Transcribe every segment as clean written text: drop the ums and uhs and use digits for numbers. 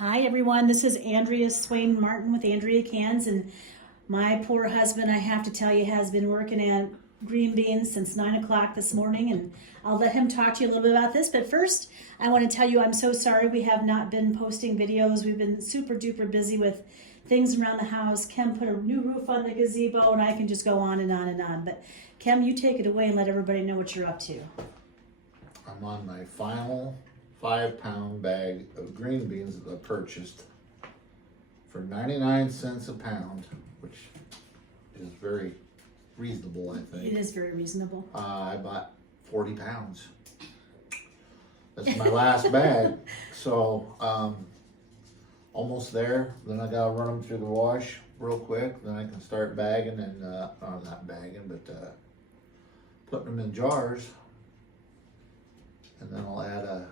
Hi everyone, this is Andrea Swain Martin with Andrea Cans, and my poor husband, I have to tell you, has been working at green beans since 9 o'clock this morning, and I'll let him talk to you a little bit about this. But first, I want to tell you I'm so sorry we have not been posting videos. We've been super duper busy with things around the house. Kim put a new roof on the gazebo, and I can just go on and on and on. But Kim, you take it away and let everybody know what you're up to. I'm on my final 5-pound bag of green beans that I purchased for 99 cents a pound, which is very reasonable, I think. It is very reasonable. I bought 40 pounds. That's my last bag. So, almost there. Then I gotta run them through the wash real quick. Then I can start bagging and, not bagging, but putting them in jars. And then I'll add a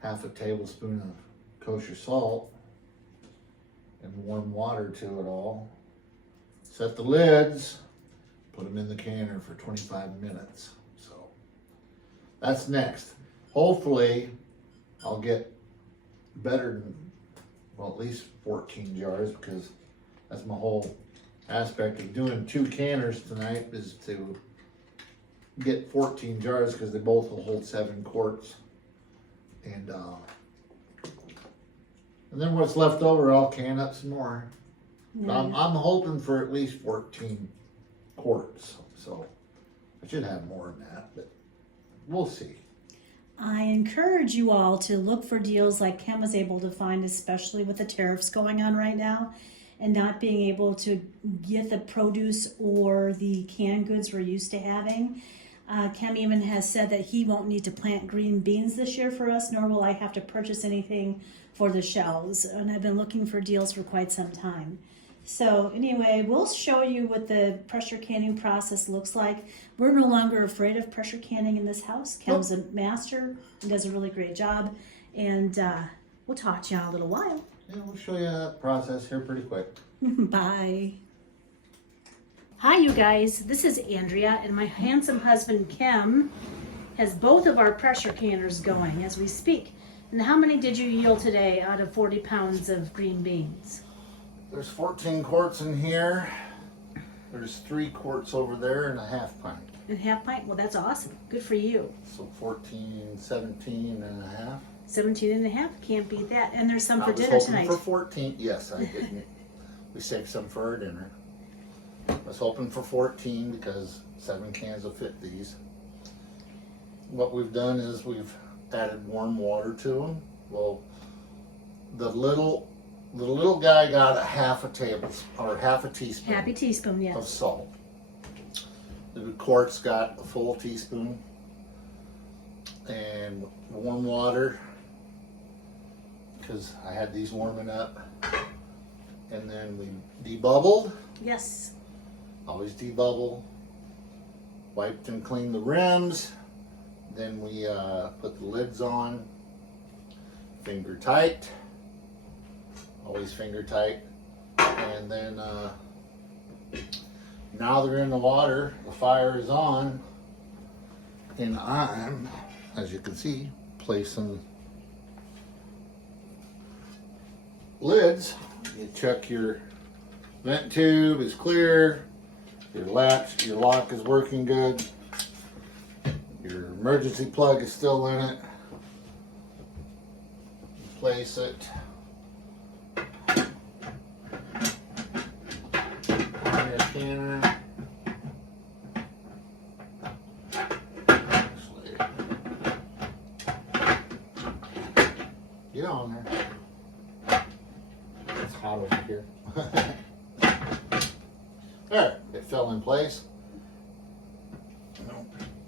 half a tablespoon of kosher salt and warm water to it all. Set the lids, put them in the canner for 25 minutes. So that's next. Hopefully I'll get better than, well, at least 14 jars, because that's my whole aspect of doing 2 canners tonight, is to get 14 jars, because they both will hold 7 quarts. And then what's left over, I'll can up some more. Yeah. I'm hoping for at least 14 quarts, so I should have more than that, but we'll see. I encourage you all to look for deals like Kim was able to find, especially with the tariffs going on right now and not being able to get the produce or the canned goods we're used to having. Kim even has said that he won't need to plant green beans this year for us, nor will I have to purchase anything for the shelves. And I've been looking for deals for quite some time. So anyway, we'll show you what the pressure canning process looks like. We're no longer afraid of pressure canning in this house. Kim's a master and does a really great job. And we'll talk to you in a little while. Yeah, we'll show you that process here pretty quick. Bye. Hi, you guys. This is Andrea, and my handsome husband, Kim, has both of our pressure canners going as we speak. And how many did you yield today out of 40 pounds of green beans? There's 14 quarts in here. There's 3 quarts over there and a half pint. A half pint? Well, that's awesome. Good for you. So 14, 17 and a half. 17 and a half. Can't beat that. And there's some for I was dinner hoping tonight. for 14. Yes, I didn't. We saved some for our dinner. I was hoping for 14 because 7 cans will fit these. What we've done is we've added warm water to them. Well, the little guy got a half a teaspoon. Happy teaspoon, yes. Of salt. The quart's got a full teaspoon, and warm water, because I had these warming up, and then we debubbled. Yes. Always debubble. Wiped and cleaned the rims. Then we put the lids on. Finger tight. Always finger tight. And then now they're in the water. The fire is on. And I'm, as you can see, placing lids. You check your vent tube is clear. Your lock is working good. Your emergency plug is still in it. Place it on your canner. Actually, get on there. It's hot over here. There, it fell in place.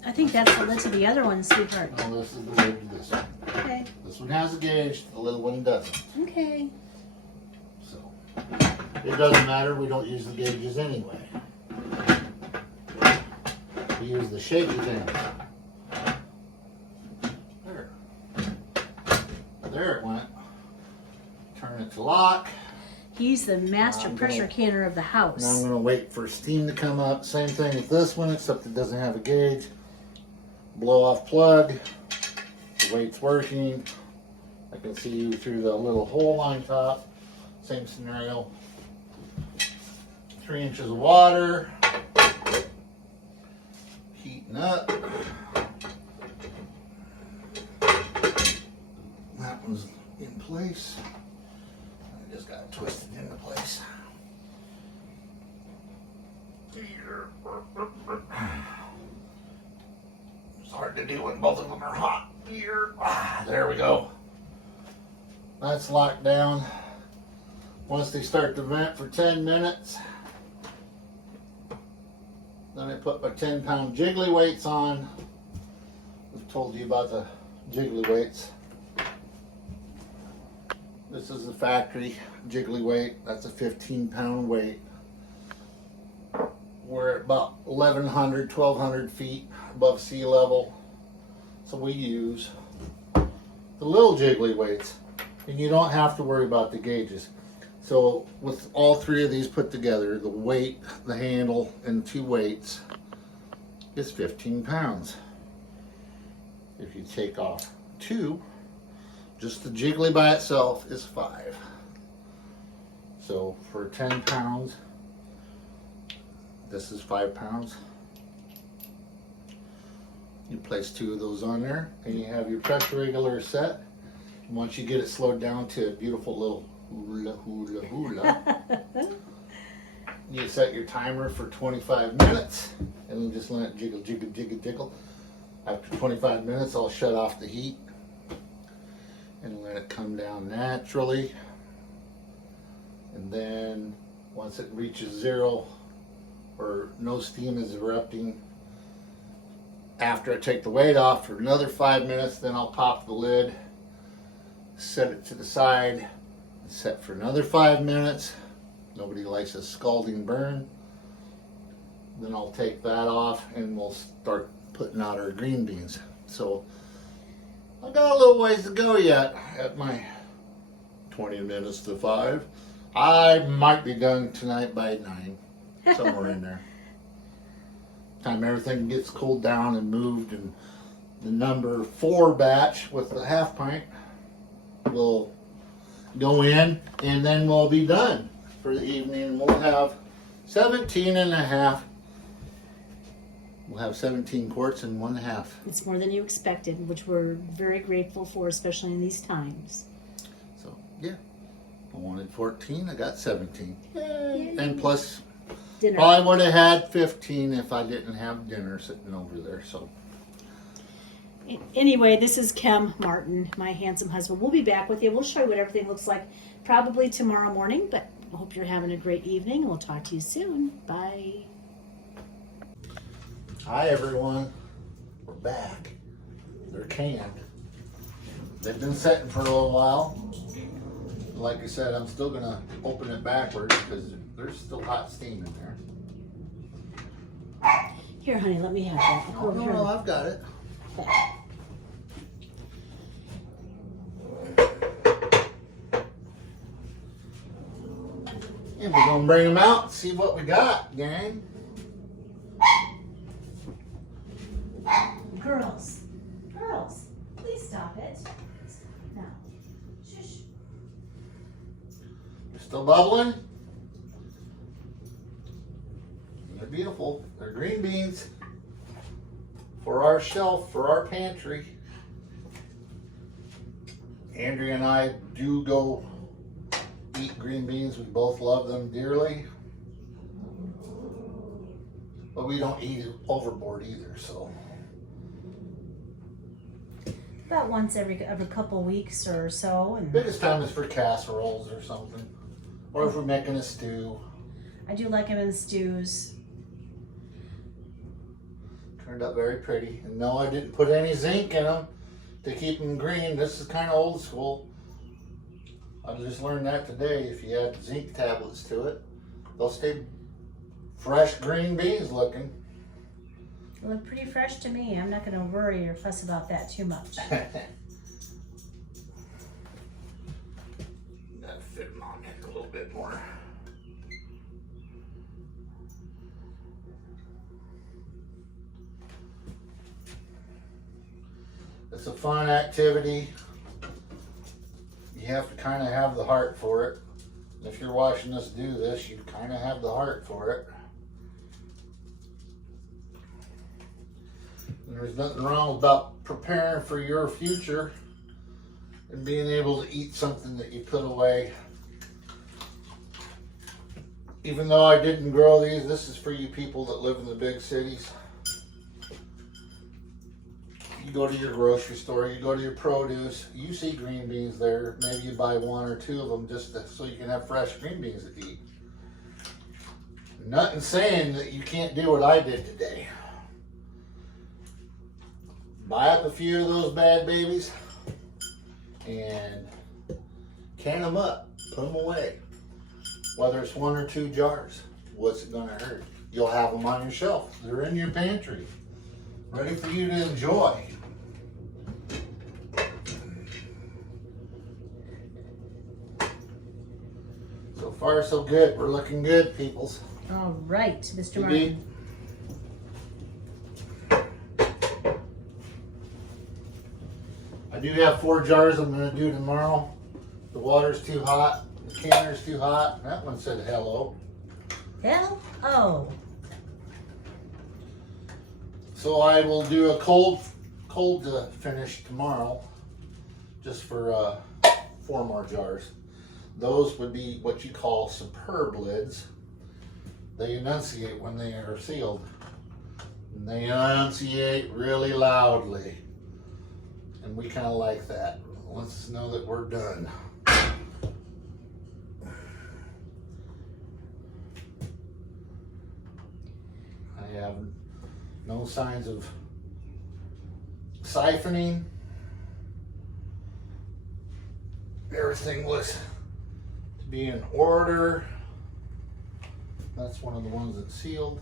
I think that's the lid to the other one, sweetheart. No, this is the lid to this one. Okay. This one has a gauge, the little one doesn't. Okay. So, it doesn't matter, we don't use the gauges anyway. We use the shaky thing. There. There it went. Turn it to lock. He's the master pressure canner of the house. Now I'm going to wait for steam to come up. Same thing with this one, except it doesn't have a gauge. Blow off plug. The weight's working. I can see you through the little hole on top. Same scenario. 3 inches of water. Heating up. That one's in place. I just got it twisted into place. It's hard to do when both of them are hot. Here. There we go. That's locked down. Once they start to vent for 10 minutes, then I put my 10-pound jiggly weights on. I've told you about the jiggly weights. This is the factory jiggly weight. That's a 15-pound weight. We're at about 1,100, 1,200 feet above sea level. So we use the little jiggly weights. And you don't have to worry about the gauges. So with all 3 of these put together, the weight, the handle, and 2 weights is 15 pounds. If you take off 2, just the jiggly by itself is 5. So for 10 pounds, this is 5 pounds. You place 2 of those on there, and you have your pressure regulator set. And once you get it slowed down to a beautiful little hula hula hula, you set your timer for 25 minutes, and then just let it jiggle, jiggle, jiggle, jiggle. After 25 minutes, I'll shut off the heat and let it come down naturally. And then once it reaches 0 or no steam is erupting, after I take the weight off for another 5 minutes, then I'll pop the lid, set it to the side, set for another 5 minutes. Nobody likes a scalding burn. Then I'll take that off and we'll start putting out our green beans. So I got a little ways to go yet at my 20 minutes to 5. I might be done tonight by 9, somewhere in there. Time everything gets cooled down and moved, and the number 4 batch with the half pint will go in, and then we'll be done for the evening. We'll have 17 and a half. We'll have 17 quarts and 1/2. It's more than you expected, which we're very grateful for, especially in these times. So yeah, I wanted 14, I got 17. Yay. And plus, Dinner. probably would have had 15 if I didn't have dinner sitting over there. So Anyway, this is Kem Martin, my handsome husband. We'll be back with you. We'll show you what everything looks like probably tomorrow morning, but I hope you're having a great evening. We'll talk to you soon. Bye. hi everyone, we're back. They're canned. They've been setting for a little while. Like I said, I'm still gonna open it backwards because there's still hot steam in there. Here, honey, let me have that. Oh, no, I've got it. And we're gonna bring them out and see what we got, gang. Girls, please stop it. No. Shush. They're still bubbling. They're beautiful. They're green beans for our shelf, for our pantry. Andrea and I do go eat green beans. We both love them dearly. But we don't eat it overboard either, so. About once every couple weeks or so. And Biggest time is for casseroles or something. Or if we're making a stew. I do like them in stews. Turned out very pretty. And no, I didn't put any zinc in them to keep them green. This is kind of old school. I just learned that today. If you add zinc tablets to it, they'll stay fresh green beans looking. They look pretty fresh to me. I'm not going to worry or fuss about that too much. Gotta fit them on there a little bit more. It's a fun activity. have to kind of have the heart for it. If you're watching us do this, you kind of have the heart for it. And there's nothing wrong about preparing for your future and being able to eat something that you put away. Even though I didn't grow these, this is for you people that live in the big cities. You go to your grocery store, you go to your produce, you see green beans there. Maybe you buy 1 or 2 of them just so you can have fresh green beans to eat. Nothing saying that you can't do what I did today. Buy up a few of those bad babies and can them up, put them away. Whether it's 1 or 2 jars, what's it gonna hurt? You'll have them on your shelf. They're in your pantry, ready for you to enjoy. So far, so good. We're looking good, peoples. All right, Mr. Martin. I do have 4 jars I'm going to do tomorrow. The water's too hot. The canner's too hot. That one said hello. Hello. So I will do a cold finish tomorrow, just for 4 more jars. Those would be what you call superb lids. They enunciate when they are sealed. And they enunciate really loudly. And we kind of like that. Lets us know that we're done. I have no signs of siphoning. Everything looks to be in order. That's one of the ones that's sealed.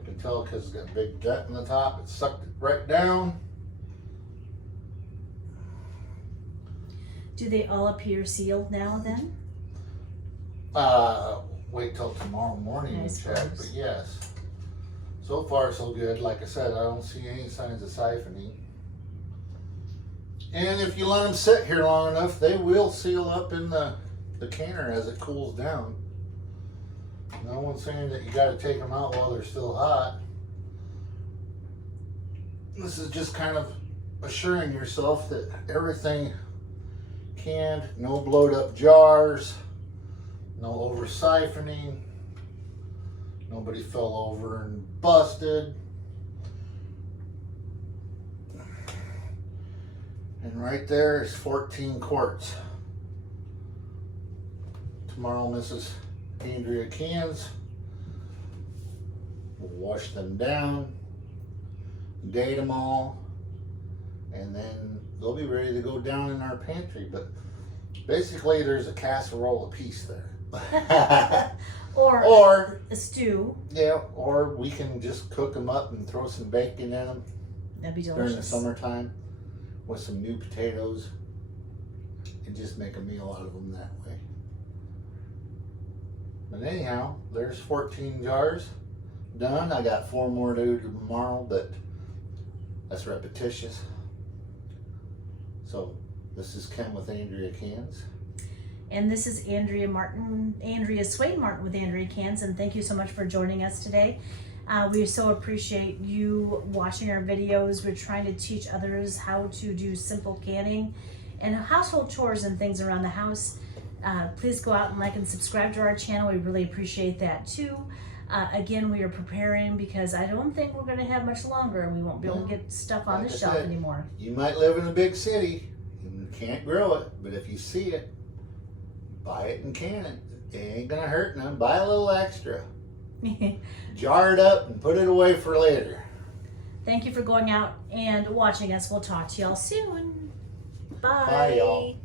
I can tell because it's got a big gut in the top. It sucked it right down. Do they all appear sealed now then? Wait till tomorrow morning I and check, suppose. but yes. So far so good. Like I said, I don't see any signs of siphoning. And if you let them sit here long enough, they will seal up in the canner as it cools down. No one's saying that you got to take them out while they're still hot. This is just kind of assuring yourself that everything canned, no blowed up jars, no over siphoning, nobody fell over and busted. And right there is 14 quarts. Tomorrow, Mrs. Andrea Cans will wash them down, date them all, and then they'll be ready to go down in our pantry. But basically, there's a casserole apiece there. or a stew. Yeah, or we can just cook them up and throw some bacon in them. That'd be delicious. During the summertime with some new potatoes and just make a meal out of them that way. But anyhow, there's 14 jars done. I got 4 more to do tomorrow, but that's repetitious. So this is Ken with Andrea Cans. And this is Andrea Swain Martin with Andrea Cans, and thank you so much for joining us today. We so appreciate you watching our videos. We're trying to teach others how to do simple canning and household chores and things around the house. Please go out and like and subscribe to our channel. We really appreciate that too. Again, we are preparing because I don't think we're going to have much longer and we won't be able to get stuff on Like the I shelf said, anymore. You might live in a big city and can't grow it, but if you see it, buy it and can it. It ain't gonna hurt none. Buy a little extra. Jar it up and put it away for later. Thank you for going out and watching us. We'll talk to y'all soon. Bye. Bye, y'all.